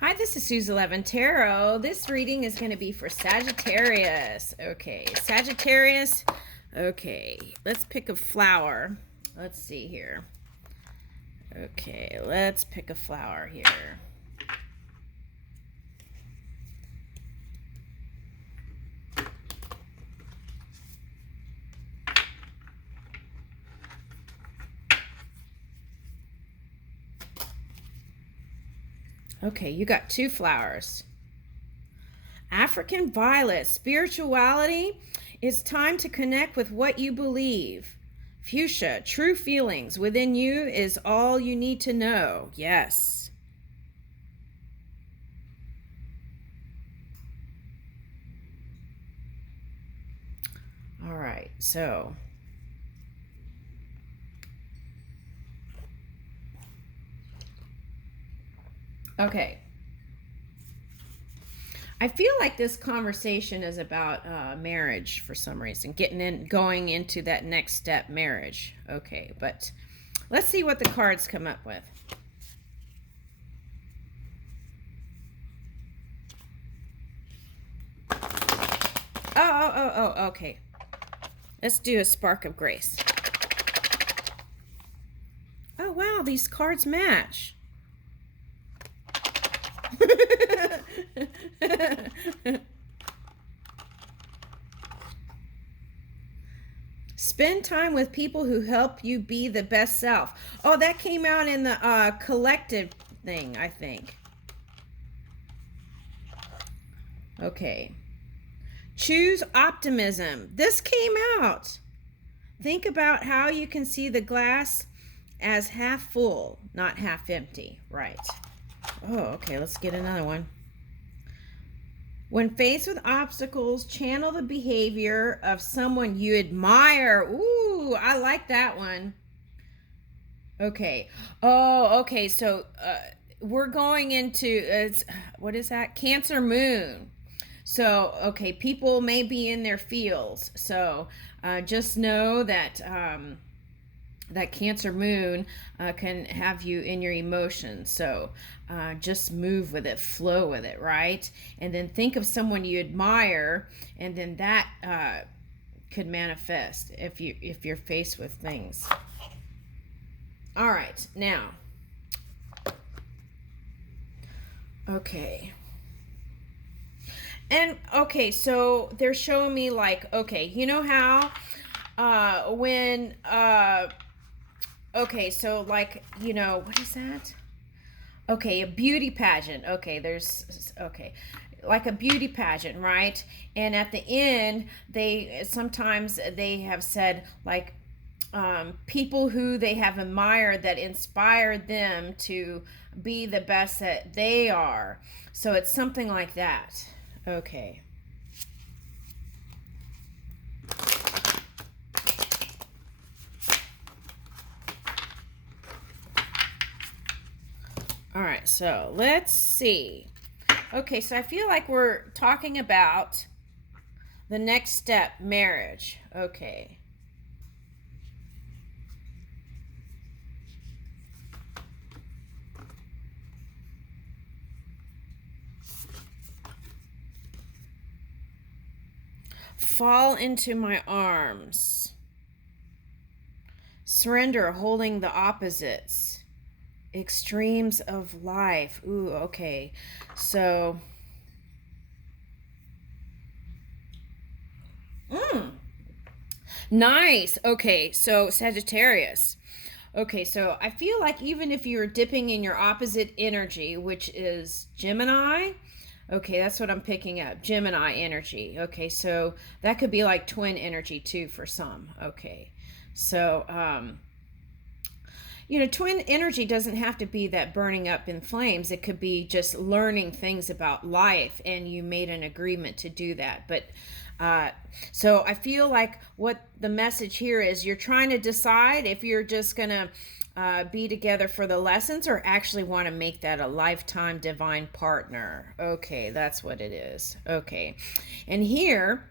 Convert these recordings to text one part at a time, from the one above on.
Hi, this is Suze 11 Tarot. This reading is going to be for Sagittarius. Okay, Sagittarius. Okay, let's pick a flower. Let's see here. Okay, let's pick a flower here. Okay, you got two flowers. African violet, spirituality. It's time to connect with what you believe. Fuchsia, true feelings within you is all you need to know. Yes. All right, so okay. I feel like this conversation is about marriage for some reason, going into that next step, marriage. Okay, but let's see what the cards come up with. Okay. Let's do a spark of grace. Oh, wow, these cards match. Spend time with people who help you be the best self. Oh, that came out in the collective thing, I think. Okay. Choose optimism. This came out. Think about how you can see the glass as half full, not half empty. Right. Oh, okay, let's get another one. When faced with obstacles, channel the behavior of someone you admire. Ooh, I like that one. Okay. Oh, okay. So we're going into, what is that? Cancer moon. So, okay, people may be in their fields. So just know that that Cancer moon can have you in your emotions. So just move with it, flow with it, right? And then think of someone you admire, and then that could manifest if you're faced with things. All right, now. Okay. And okay, so they're showing me like, okay, you know how when okay, so like, what is that? Okay, a beauty pageant. Okay, like a beauty pageant, right? And at the end, they have said like people who they have admired that inspired them to be the best that they are. So it's something like that. Okay. All right, so let's see. Okay, so I feel like we're talking about the next step, marriage. Okay. Fall into my arms. Surrender, holding the opposites. Extremes of life. Ooh, okay. So nice. Okay, so Sagittarius. Okay, so I feel like even if you're dipping in your opposite energy, which is Gemini, okay, that's what I'm picking up. Gemini energy. Okay, so that could be like twin energy too for some. Okay, so twin energy doesn't have to be that burning up in flames. It could be just learning things about life, and you made an agreement to do that. But so I feel like what the message here is, you're trying to decide if you're just going to be together for the lessons or actually want to make that a lifetime divine partner. Okay, that's what it is. Okay. And here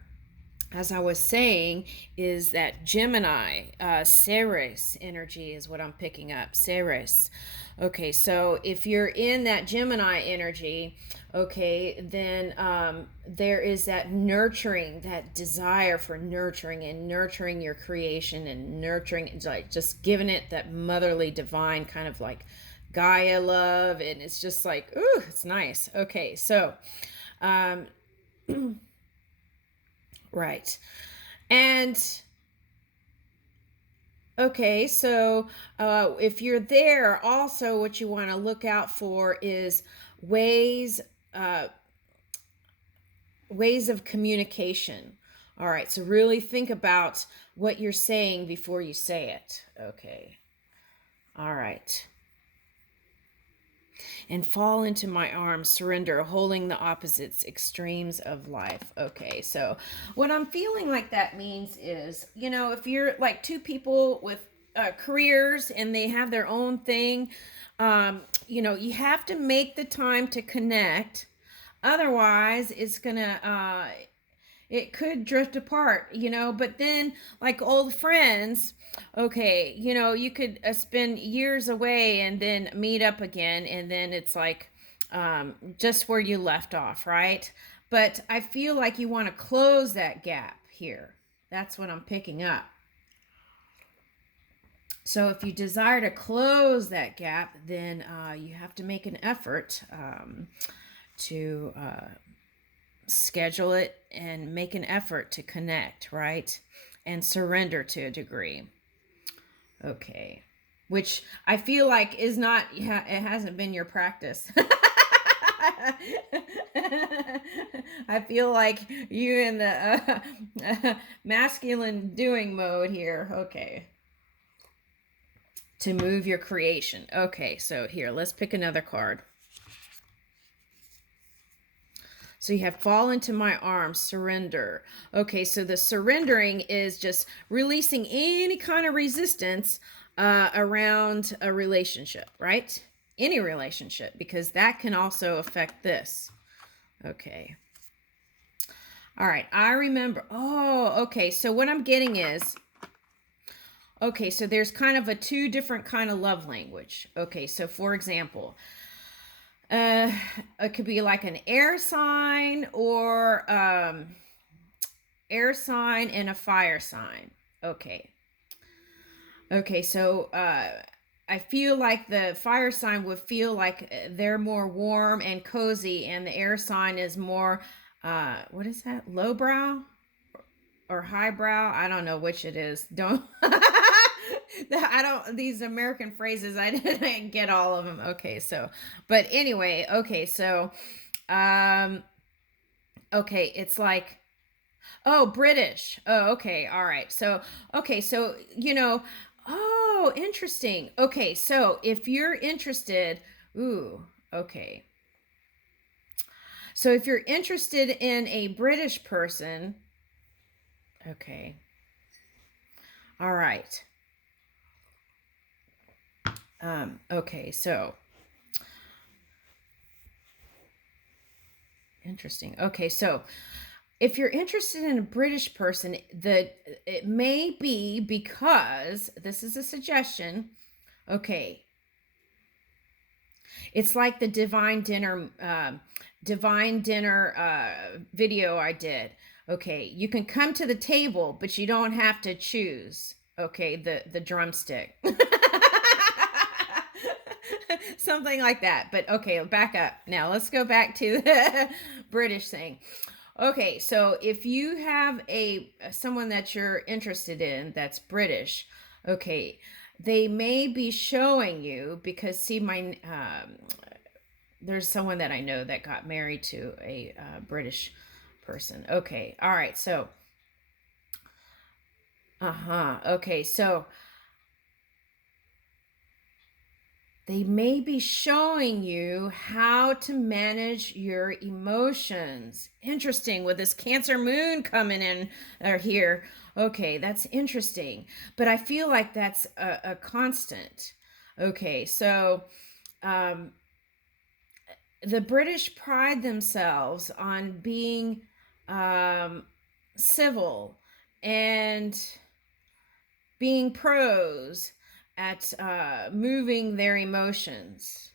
as I was saying, is that Gemini, Ceres energy is what I'm picking up. Ceres. Okay, so if you're in that Gemini energy, okay, then there is that nurturing, that desire for nurturing and nurturing your creation and nurturing, like just giving it that motherly, divine kind of like Gaia love. And it's just like, ooh, it's nice. Okay, so, um, right. And okay, so if you're there, also what you want to look out for is ways uh, ways of communication. All right, so really think about what you're saying before you say it. Okay, all right. And fall into my arms, surrender, holding the opposites, extremes of life. Okay, so what I'm feeling like that means is, if you're like two people with careers and they have their own thing, you have to make the time to connect. Otherwise, it could drift apart, but then like old friends, okay, you could spend years away and then meet up again, and then it's like just where you left off, right? But I feel like you want to close that gap here. That's what I'm picking up. So if you desire to close that gap, then you have to make an effort to schedule it and make an effort to connect, right? And surrender to a degree. Okay. Which I feel like is not, it hasn't been your practice. I feel like you in the masculine doing mode here. Okay. To move your creation. Okay, so here, let's pick another card. So you have fall into my arms, surrender. Okay, so the surrendering is just releasing any kind of resistance around a relationship, right? Any relationship, because that can also affect this. Okay. All right, I remember. Oh, okay, so what I'm getting is, okay, so there's kind of a two different kind of love language. Okay, so for example, uh it could be like an air sign or air sign and a fire sign. Okay, so I feel like the fire sign would feel like they're more warm and cozy, and the air sign is more what is that, lowbrow or highbrow? I don't know which it is. Don't I don't, these American phrases, I didn't get all of them. Okay, so but anyway, okay, so um okay, it's like, oh, British. Oh, okay, all right. So okay, so oh, interesting. Okay, so if you're interested, ooh, okay. So if you're interested in a British person, okay. All right. Okay, so interesting. Okay, so if you're interested in a British person, it may be because this is a suggestion. Okay, it's like the divine dinner video I did. Okay, you can come to the table, but you don't have to choose. Okay, the drumstick. Something like that. But okay, back up. Now let's go back to the British thing. Okay, so if you have someone that you're interested in that's British, okay, they may be showing you, because see, there's someone that I know that got married to a British person. Okay, all right, so okay, so they may be showing you how to manage your emotions. Interesting, with this Cancer moon coming in or here. Okay, that's interesting. But I feel like that's a constant. Okay, so the British pride themselves on being civil and being pros at moving their emotions.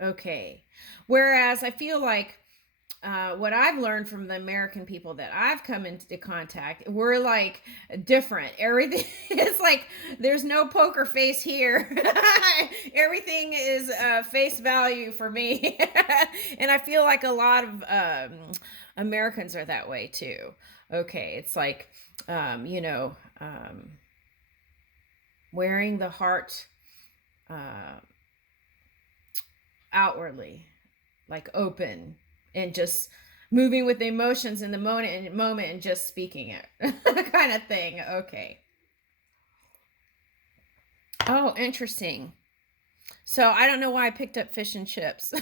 Okay. Whereas I feel like what I've learned from the American people that I've come into contact, we're like different. Everything is like there's no poker face here. Everything is face value for me, and I feel like a lot of Americans are that way too. Okay, it's like wearing the heart uh, outwardly, like open and just moving with the emotions in the moment and just speaking it kind of thing. Okay. Oh, interesting. So I don't know why I picked up fish and chips.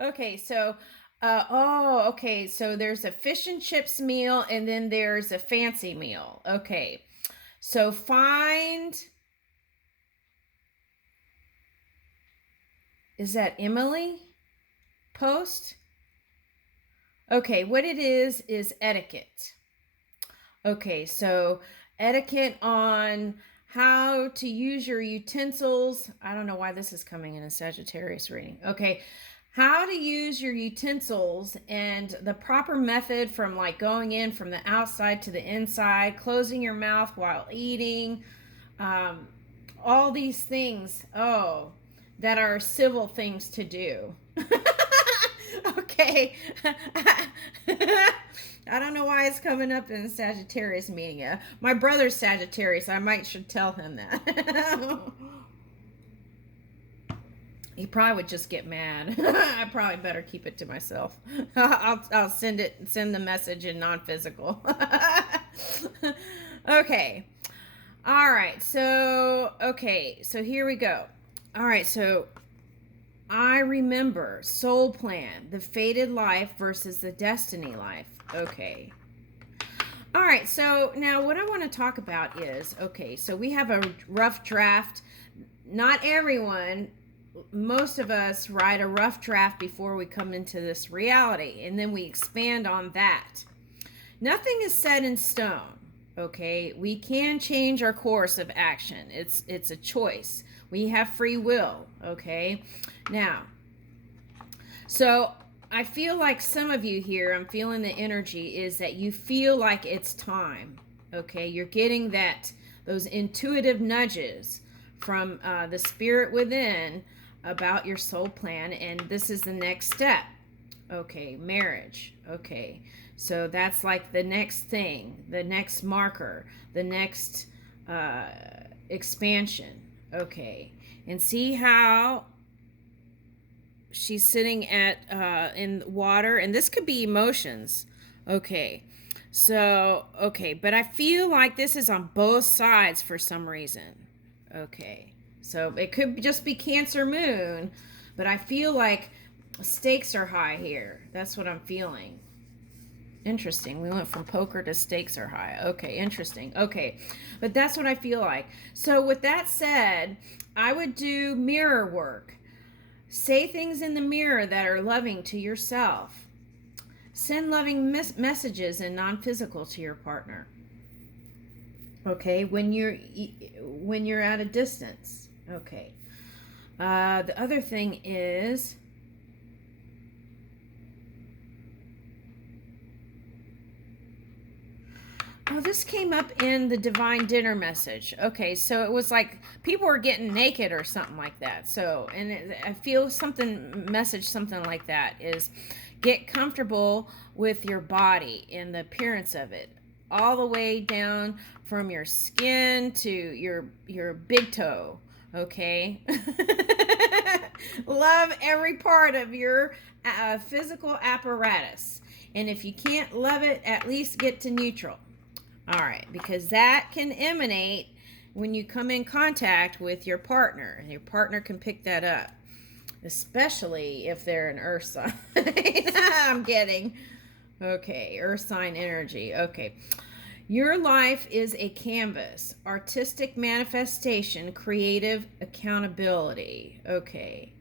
Okay, so okay, so there's a fish and chips meal and then there's a fancy meal. Okay. So find, is that Emily post? Okay, what it is etiquette. Okay, so etiquette on how to use your utensils. I don't know why this is coming in a Sagittarius reading. Okay, how to use your utensils and the proper method from like going in from the outside to the inside, closing your mouth while eating, all these things. Oh, that are civil things to do. Okay. I don't know why it's coming up in Sagittarius media. My brother's Sagittarius. I might should tell him that. He probably would just get mad. I probably better keep it to myself. I'll send the message in non-physical. Okay. All right. So here we go. All right. So I remember soul plan, the fated life versus the destiny life. Okay. All right. So now what I want to talk about is, okay, so we have a rough draft. Not everyone, most of us write a rough draft before we come into this reality, and then we expand on that. Nothing is set in stone. Okay. We can change our course of action. It's a choice. We have free will. Okay. Now, so I feel like some of you here, I'm feeling the energy is that you feel like it's time. Okay. You're getting those intuitive nudges from the spirit within about your soul plan. And this is the next step. Okay. Marriage. Okay. So that's like the next thing, the next marker, the next expansion. Okay. And see how she's sitting at in water, and this could be emotions. Okay. So, okay, but I feel like this is on both sides for some reason. Okay. So it could just be Cancer moon, but I feel like stakes are high here. That's what I'm feeling. Interesting. We went from poker to stakes are high. Okay, interesting. Okay, but that's what I feel like. So with that said, I would do mirror work. Say things in the mirror that are loving to yourself. Send loving messages and non-physical to your partner. Okay, when you're at a distance. Okay. The other thing is, oh, this came up in the divine dinner message. Okay, so it was like people were getting naked or something like that. So, and I feel message something like that is get comfortable with your body and the appearance of it, all the way down from your skin to your big toe. Okay. Love every part of your physical apparatus. And if you can't love it, at least get to neutral. All right, because that can emanate when you come in contact with your partner, and your partner can pick that up, especially if they're an earth sign. I'm getting. Okay, earth sign energy. Okay. Your life is a canvas, artistic manifestation, creative accountability. Okay.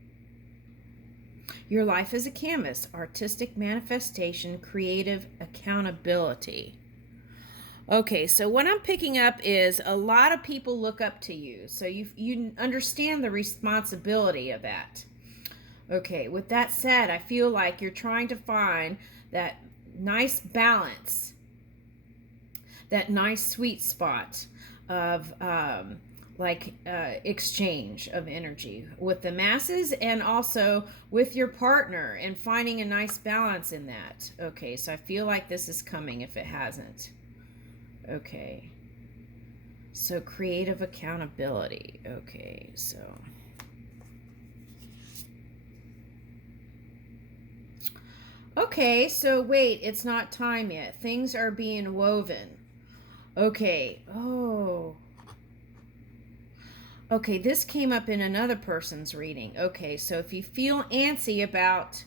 Your life is a canvas, artistic manifestation, creative accountability. Okay, so what I'm picking up is a lot of people look up to you. So you understand the responsibility of that. Okay, with that said, I feel like you're trying to find that nice balance, that nice sweet spot of exchange of energy with the masses and also with your partner, and finding a nice balance in that. Okay, so I feel like this is coming if it hasn't. Okay, so creative accountability. Okay, so okay, so wait, it's not time yet. Things are being woven. Okay. Oh. Okay, this came up in another person's reading. Okay, so if you feel antsy about...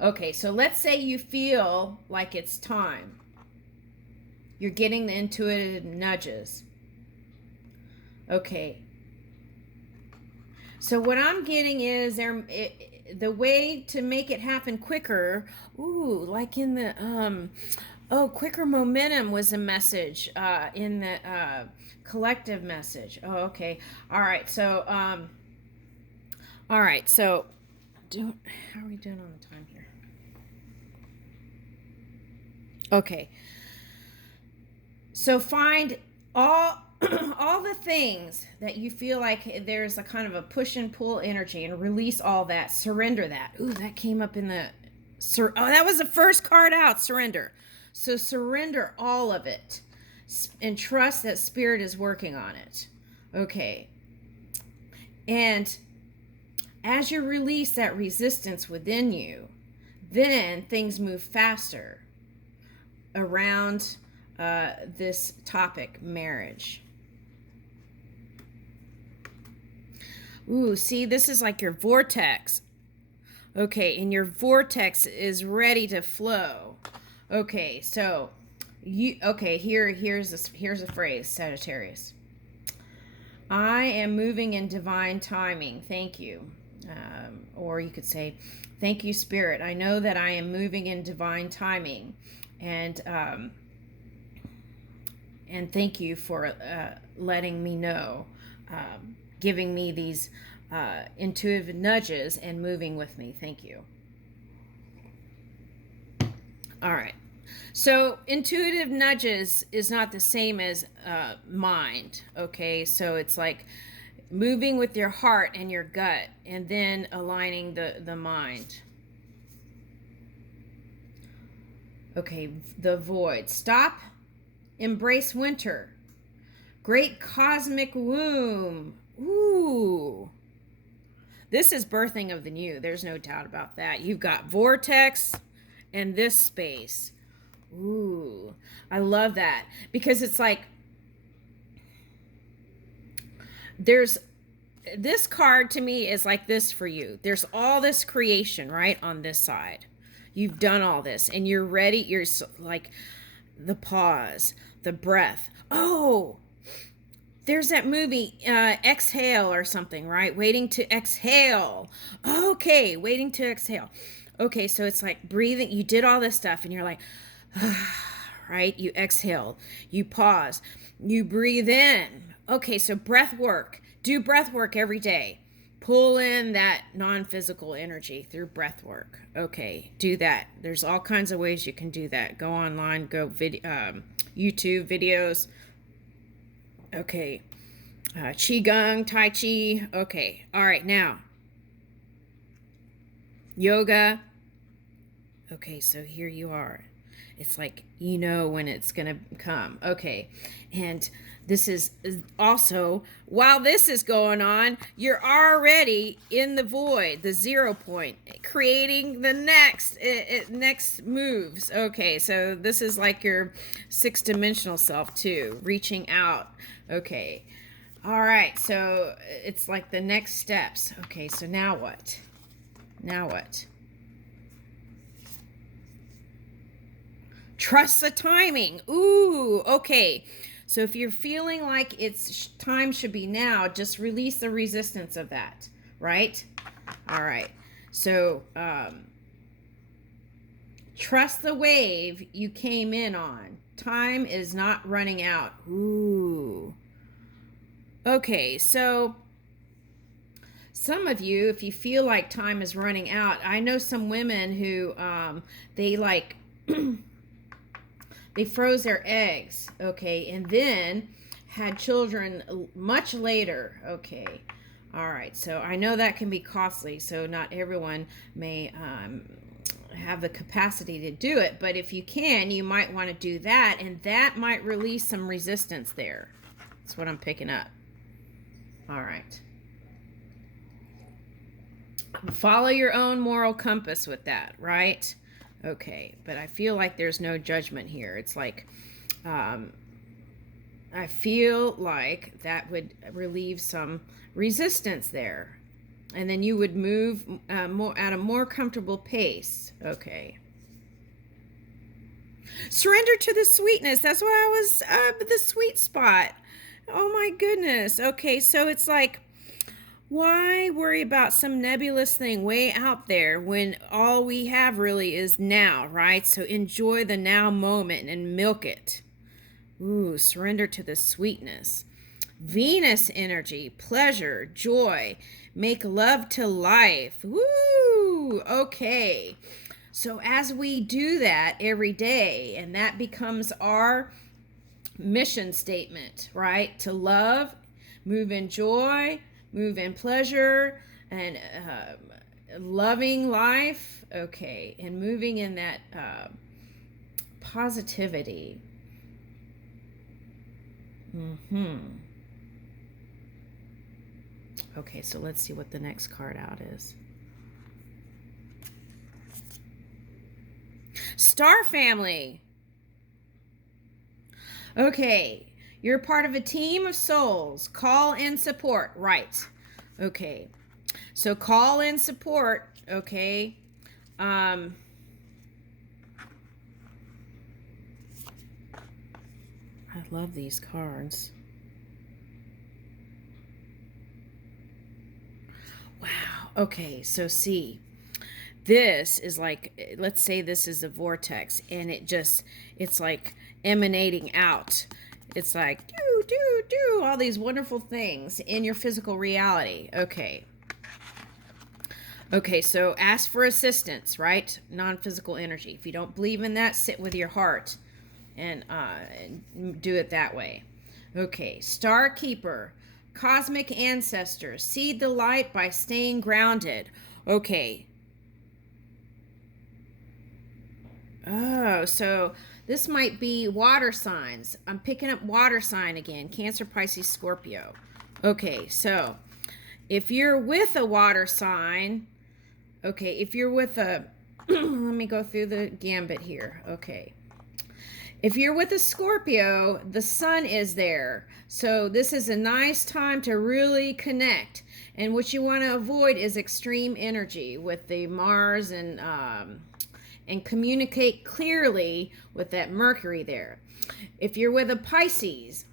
Okay, so let's say you feel like it's time. You're getting the intuitive nudges. Okay. So what I'm getting is the way to make it happen quicker. Ooh, like in the quicker momentum was a message in the collective message. Oh, okay. All right. So how are we doing on the time here? Okay. So find all all the things that you feel like there's a kind of a push and pull energy, and release all that. Surrender that. Ooh, that came up in the that was the first card out, surrender. So surrender all of it and trust that spirit is working on it. Okay. And as you release that resistance within you, then things move faster around this topic, marriage. Ooh, see, this is like your vortex. Okay, and your vortex is ready to flow. Okay, so here's a phrase, Sagittarius. I am moving in divine timing. Thank you. Or you could say, thank you, Spirit. I know that I am moving in divine timing. And thank you for letting me know, giving me these intuitive nudges and moving with me. Thank you. All right. So intuitive nudges is not the same as mind. Okay. So it's like moving with your heart and your gut, and then aligning the mind. Okay. The void. Stop. Embrace winter. Great cosmic womb. Ooh. This is birthing of the new. There's no doubt about that. You've got vortex and this space. Ooh. I love that. Because it's like there's this card to me is like this for you. There's all this creation right on this side. You've done all this and you're ready. You're like the pause, the breath. Oh, there's that movie, Exhale or something, right? Waiting to exhale. Okay, waiting to exhale. Okay, so it's like breathing. You did all this stuff and you're like, right? You exhale, you pause, you breathe in. Okay, so breath work. Do breath work every day. Pull in that non-physical energy through breath work. Okay, do that. There's all kinds of ways you can do that. Go online, go YouTube videos. Okay, Qigong, Tai Chi. Okay, all right, now yoga. Okay, so here you are. It's like, you know when it's gonna come. Okay, and this is also, while this is going on, you're already in the void, the 0 point, creating the next moves. Okay, so this is like your 6-dimensional self too, reaching out. Okay, all right, so it's like the next steps. Okay, so now what? Now what? Trust the timing. Ooh, okay. So if you're feeling like it's time should be now, just release the resistance of that. right? All right. So, trust the wave you came in on. Time is not running out. Ooh. Okay, so some of you, if you feel like time is running out, I know some women who they like they froze their eggs, okay, and then had children much later. Okay. All right. So I know that can be costly, so not everyone may have the capacity to do it, but if you can, you might want to do that, and that might release some resistance there. That's what I'm picking up. All right. Follow your own moral compass with that, right? Okay, but I feel like there's no judgment here. It's like, I feel like that would relieve some resistance there. And then you would move more at a more comfortable pace. Okay. Surrender to the sweetness. That's why I was the sweet spot. Oh my goodness. Okay, so it's like, why worry about some nebulous thing way out there when all we have really is now, right? So enjoy the now moment and milk it. Ooh, surrender to the sweetness. Venus energy, pleasure, joy, make love to life. Woo! Okay. So as we do that every day, and that becomes our mission statement, right? To love, move in joy, move in pleasure, and loving life. Okay. And moving in that positivity. Okay, so let's see what the next card out is. Star family. Okay, you're part of a team of souls. Call in support. Right. Okay. So call in support. Okay. I love these cards. Wow. Okay, so see, this is like, let's say this is a vortex, and it's like emanating out. It's like do all these wonderful things in your physical reality. Okay, so ask for assistance, right? Non-physical energy. If you don't believe in that, sit with your heart and do it that way. Okay, Star Keeper, cosmic ancestors, seed the light by staying grounded. Okay. Oh, so this might be water signs. I'm picking up water sign again. Cancer, Pisces, Scorpio. Okay, so if you're with a water sign, okay, if you're with a, let me go through the gambit here. Okay. If you're with a Scorpio, the sun is there. So this is a nice time to really connect. And what you want to avoid is extreme energy with the Mars and communicate clearly with that Mercury there. If you're with a Pisces,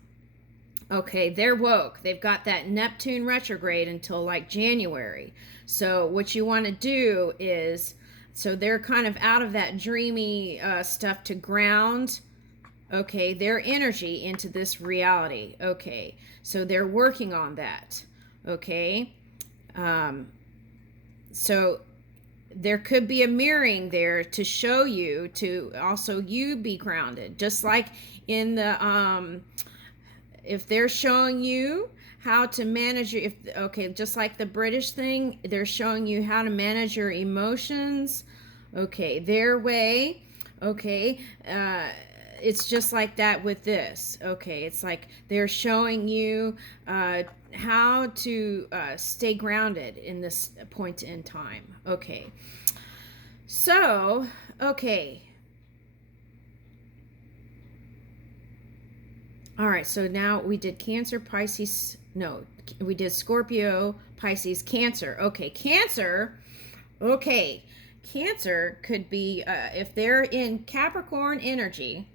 okay, they're woke. They've got that Neptune retrograde until like January. So what you want to do is, so they're kind of out of that dreamy stuff to ground, okay, their energy into this reality. Okay, so they're working on that. Okay, so there could be a mirroring there to show you to also you be grounded, just like in the if they're showing you how to manage your, if okay, just like the British thing, they're showing you how to manage your emotions, okay, their way. Okay, it's just like that with this. Okay, it's like they're showing you how to stay grounded in this point in time. Okay, so okay, all right, so now we did Cancer, Pisces, no, we did Scorpio, Pisces, Cancer. Okay, Cancer, okay, Cancer could be if they're in Capricorn energy.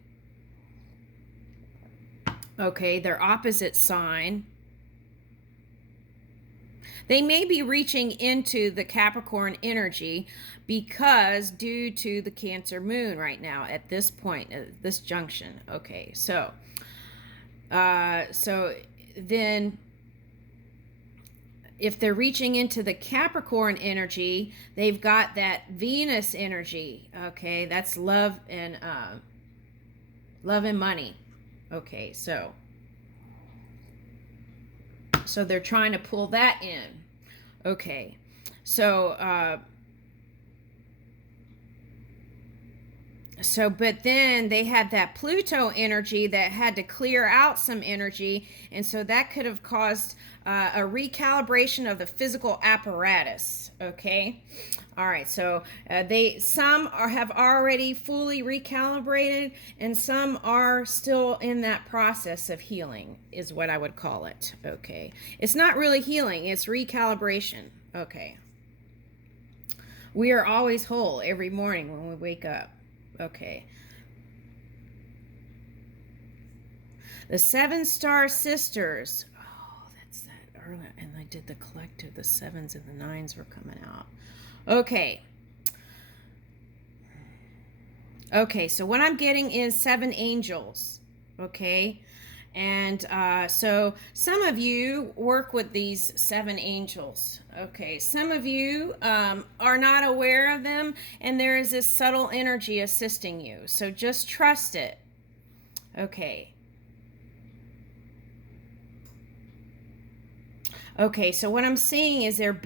Okay, their opposite sign. They may be reaching into the Capricorn energy because due to the Cancer moon right now at this point, at this junction. Okay, so then if they're reaching into the Capricorn energy, they've got that Venus energy. Okay, that's love and money. Okay, so they're trying to pull that in. Okay, so but then they had that Pluto energy that had to clear out some energy, and so that could have caused a recalibration of the physical apparatus. Okay, all right. So some have already fully recalibrated, and some are still in that process of healing, is what I would call it. Okay, it's not really healing; it's recalibration. Okay, we are always whole every morning when we wake up. Okay. The 7-star sisters. Oh, that's that early. And I did the collective. The 7s and the 9s were coming out. Okay. Okay, so what I'm getting is 7 angels. Okay. And so some of you work with these 7 angels. Okay, some of you are not aware of them, and there is this subtle energy assisting you. So just trust it. Okay. Okay, so what I'm seeing is they're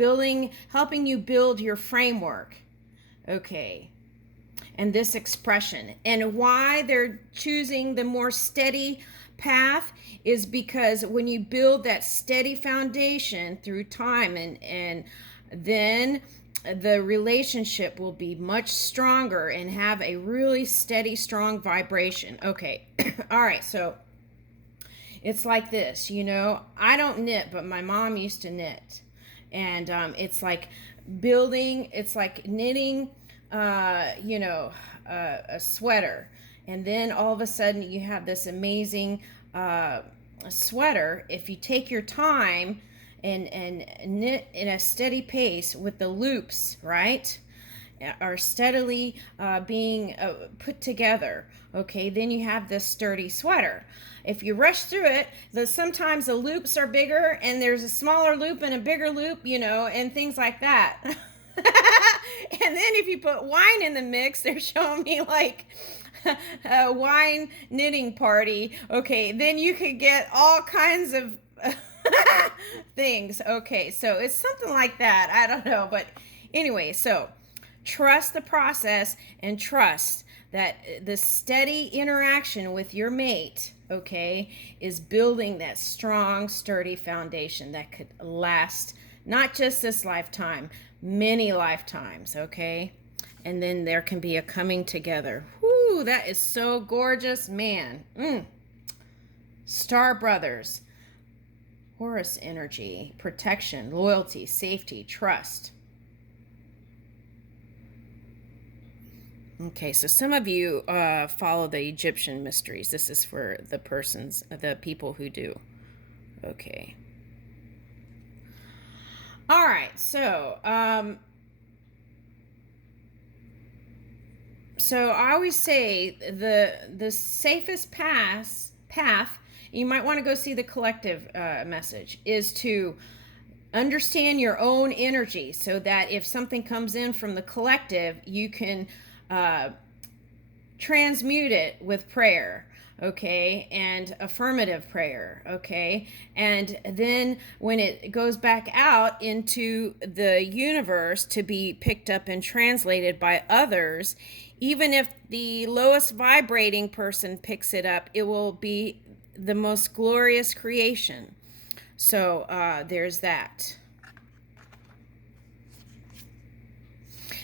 helping you build your framework. Okay. And this expression. And why they're choosing the more steady path is because when you build that steady foundation through time, and then the relationship will be much stronger and have a really steady, strong vibration. Okay. All right. So it's like this, I don't knit, but my mom used to knit. And it's like building, it's like knitting, a sweater. And then all of a sudden you have this amazing sweater. If you take your time and knit in a steady pace with the loops, right, are steadily being put together, okay, then you have this sturdy sweater. If you rush through it, sometimes the loops are bigger and there's a smaller loop and a bigger loop, and things like that. And then if you put wine in the mix, they're showing me like a wine knitting party. Okay, then you could get all kinds of things. Okay, so it's something like that. I don't know. But anyway, so trust the process and trust that the steady interaction with your mate, okay, is building that strong, sturdy foundation that could last not just this lifetime, many lifetimes, okay? And then there can be a coming together. Whoo, that is so gorgeous, man. Star brothers, Horus energy, protection, loyalty, safety, trust. Okay, so some of you follow the Egyptian mysteries. This is for the people who do. Okay. All right, so I always say the safest path, you might want to go see the collective message, is to understand your own energy so that if something comes in from the collective, you can transmute it with prayer, okay, and affirmative prayer, okay, and then when it goes back out into the universe to be picked up and translated by others, even if the lowest vibrating person picks it up, it will be the most glorious creation. So there's that.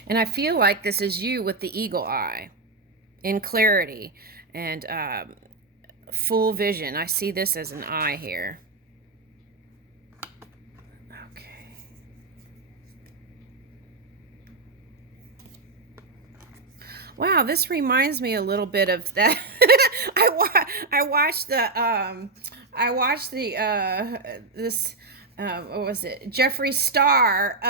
And I feel like this is you with the eagle eye in clarity and full vision. I see this as an eye here. Okay. Wow, this reminds me a little bit of that. I watched this what was it? Jeffree Star.